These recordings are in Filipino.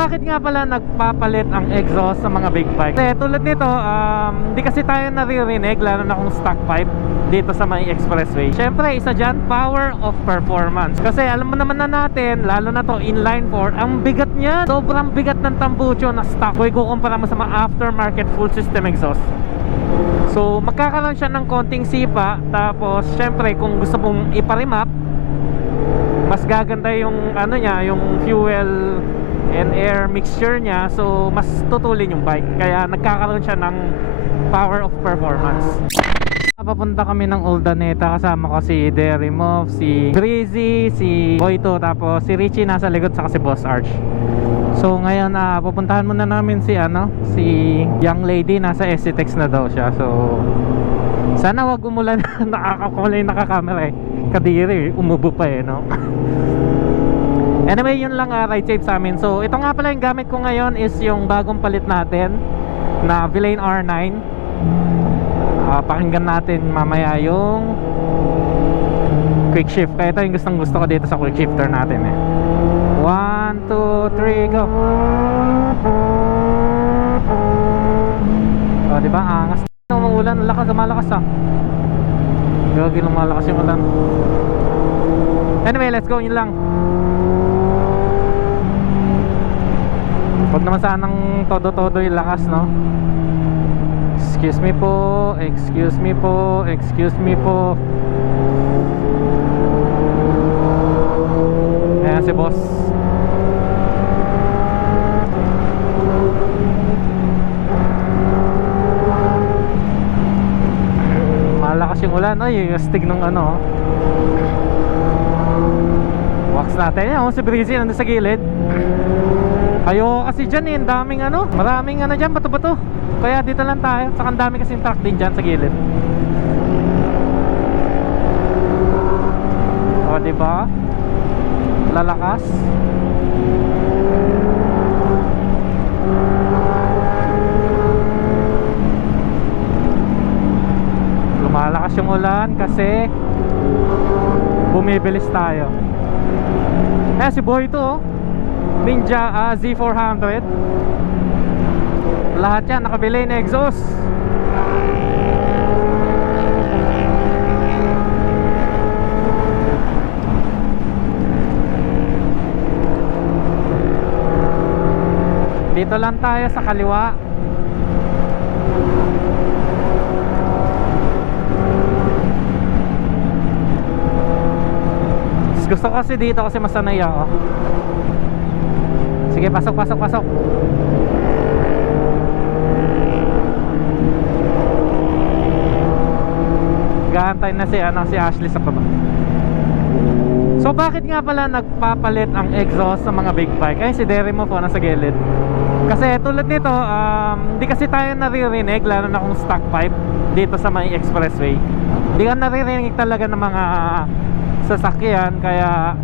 bakit nga pala nagpapalit ang exhaust sa mga big bike? Kasi tulad nito, hindi kasi tayo naririnig, lalo na kung stock pipe dito sa may expressway. Syempre, isa dyan, power of performance. Kasi alam mo naman na natin, lalo na to inline 4, ang bigat niya, sobrang bigat ng tambucho na stock kung ikukumpara mo sa mga aftermarket full system exhaust. So magkakaroon siya ng konting sipa. Tapos syempre, kung gusto mong iparimap, mas gaganda yung ano niya, yung fuel and air mixture niya. So mas tutulin yung bike, kaya nagkakaroon siya ng power of performance. Papunta kami ng Old Daneta, kasama ko si Derimov, si Breezy, si Boyto, tapos si Richie nasa likod, saka si Boss Arch. So ngayon pupuntahan muna namin si si young lady, nasa SCTEX na daw siya. So sana wag umulan. Nakakakulay nakakamera kadiri, umubo pa no. Anyway, yun lang, ride safe sa amin. So ito nga pala yung gamit ko ngayon is yung bagong palit natin na Villain R9. Pakinggan natin mamaya yung quick shift. Kaya ito yung gustong gusto ko dito sa quick shifter natin 1, 2, 3, go. Diba angas ng ulan, lakas, malakas gagi, lumalakas yung ulan. Anyway, let's go, yun lang. Huwag naman sanang todo-todo yung lakas, no? Excuse me po, excuse me po, excuse me po. Ayan si boss. Malakas yung ulan. Ay, yung astig nung wax natin yan. Si Breezy nandun sa gilid. Ayoko kasi dyan ang daming maraming dyan, bato-bato. Kaya dito lang tayo. Saka ang dami kasing truck din dyan sa gilid. O diba, lalakas. Lumalakas yung ulan kasi bumibilis tayo. Si Boy to Ninja Z400. Lahat yan nakabili na exhaust. Dito lang tayo sa kaliwa. Gusto ko kasi dito kasi masanay ako. Sige, pasok, pasok, pasok. Gaantay na si Ashley sa baba. So bakit nga pala nagpapalit ang exhaust sa mga big bike? Ay, si Derimov nasa gilid. Kasi tulad nito, hindi kasi tayo naririnig, lalo na kung stock pipe dito sa may expressway. Hindi ka naririnig talaga ng mga sasakyan, kaya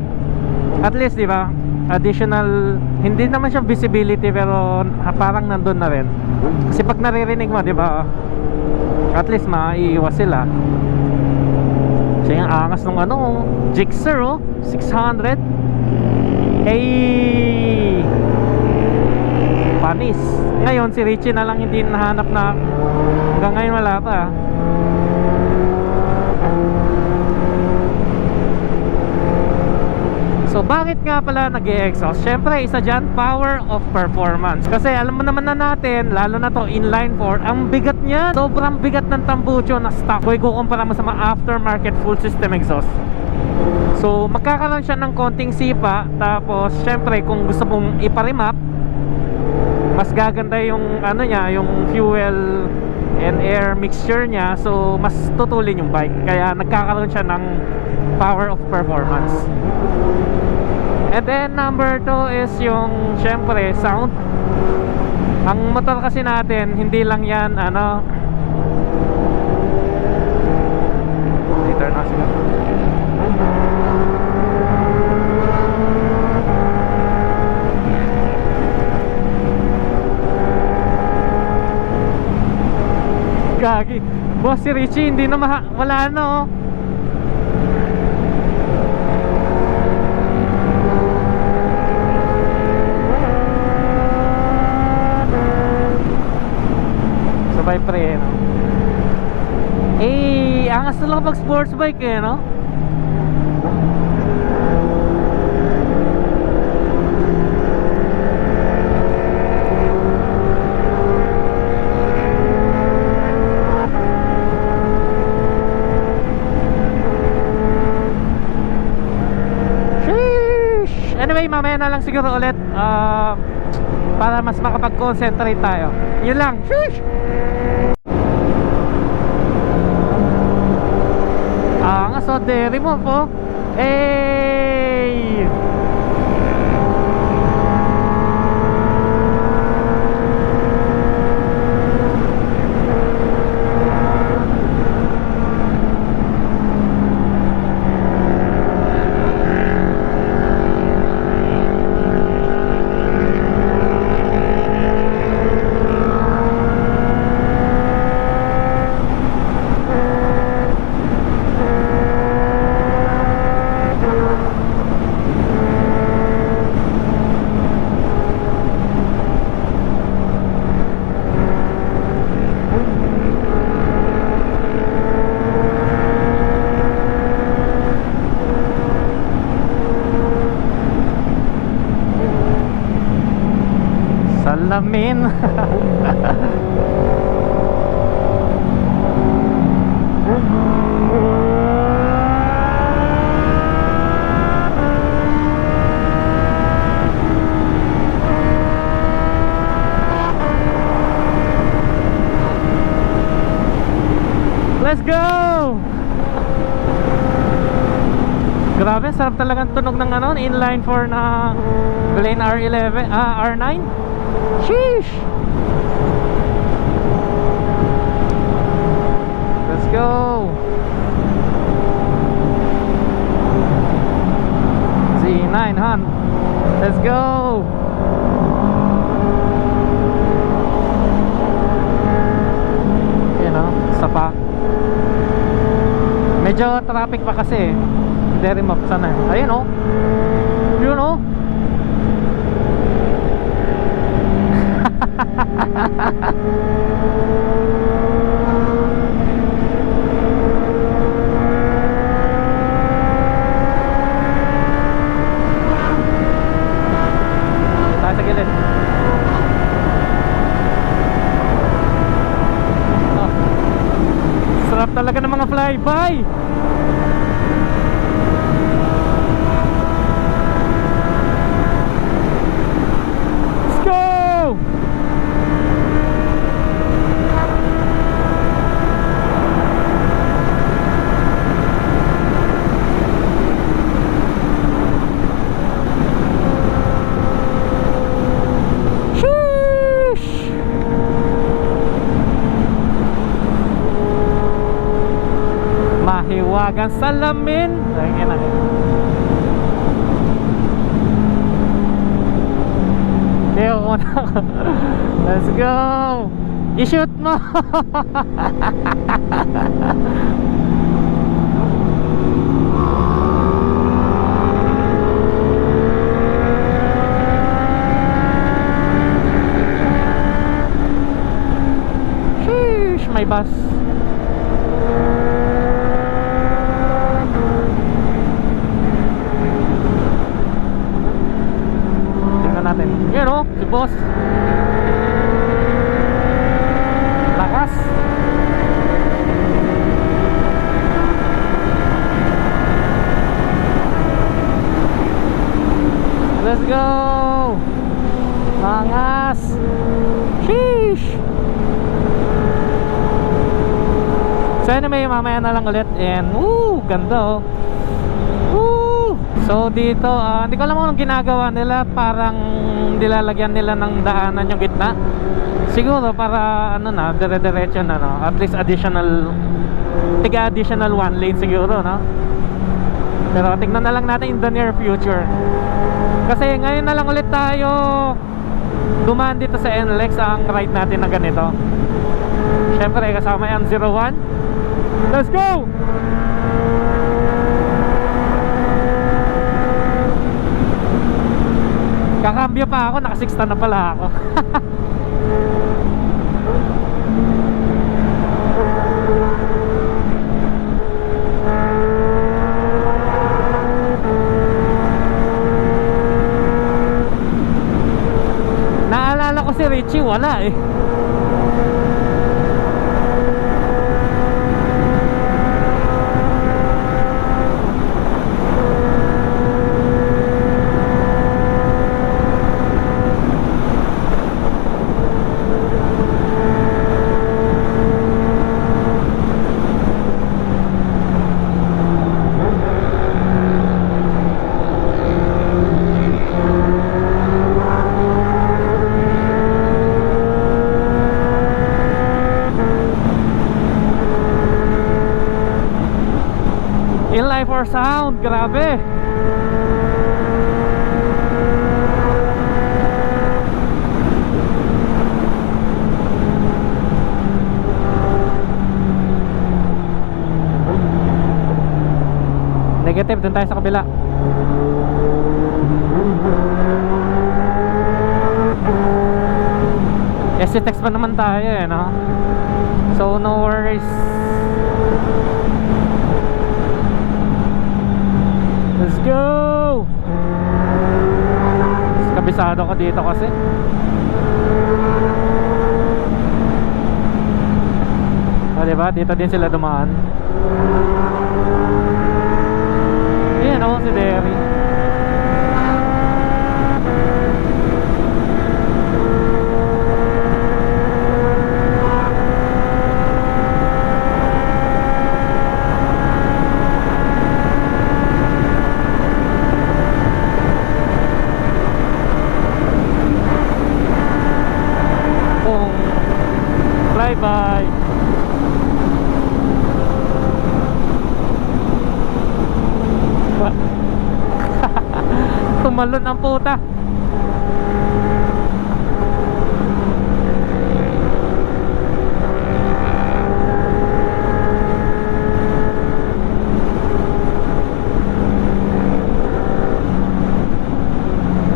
at least di ba, additional, hindi naman siya visibility pero parang nandun na rin. Kasi pag naririnig mo, di ba, at least maiiwas sila. Siya yung angas nung Gixxer 600. Hey, panis. Ngayon si Richie na lang hindi nahanap na, hanggang ngayon wala pa. So bakit nga pala nag-e-exhaust? Syempre, isa dyan, power of performance. Kasi alam mo naman na natin, lalo na to inline 4, ang bigat niya, sobrang bigat ng tambucho na stock kung ikukumpara mo sa mga aftermarket full system exhaust. So magkakaroon siya ng konting sipa. Tapos syempre, kung gusto mong iparimap, mas gaganda yung niya, yung fuel and air mixture niya. So mas tutulin yung bike, kaya nagkakaroon siya ng power of performance. And then number 2 is yung syempre sound. Ang motor kasi natin, hindi lang yan later na sila. Gagi, boss, si Richie hindi na wala Sabay pre, no? Eh, angas na lang pag sports bike eh, no? Sheesh! Anyway, mamaya na lang siguro ulit para mas makapag-concentrate tayo. Yun lang. Sheesh! Angas o dairy mo po. Hey! Salamin. Let's go! Grabe, sarap talagang tunog ng ano, inline 4 na Glen R11, R9. Sheesh! Let's go! Z9 Han. Let's go! You know, isa pa. Medyo traffic pa kasi eh. Hindi rin mapsan eh. Ayun oh. Yun oh. Tayo sa gilid. Oh. Sarap talaga ng mga flyby. Let's go! Mahiwagang salamin. Ayun na. Let's go. I-shoot mo. Sheesh, may bus. Natin. Yan o, si boss. Lakas. Let's go. Mangas. Sheesh. So anyway, mamaya na lang ulit. And ganda oh. So dito, hindi ko alam kung anong ginagawa nila. Parang nilalagyan nila ng daanan yung gitna. Siguro para ano na, dire-diretso na no? At least additional one lane siguro no? Pero tignan na lang natin in the near future. Kasi ngayon na lang ulit tayo dumaan dito sa NLEX. Ang ride natin na ganito. Syempre kasama yung 01. Let's go! Kakambyo pa ako, naka 6 na pala ako. Richie wala eh. Inline 4 sound, grabe. Negative, dun tayo sa kabila. SCTEX pa naman tayo eh, no? So no worries. Let's go! Kabisado ko dito kasi. O diba? Dito din sila dumaan. Ayan o, si Derry. Bye-bye. Tumalon ang puta.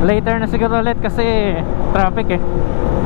Later na siguro ulit kasi traffic eh.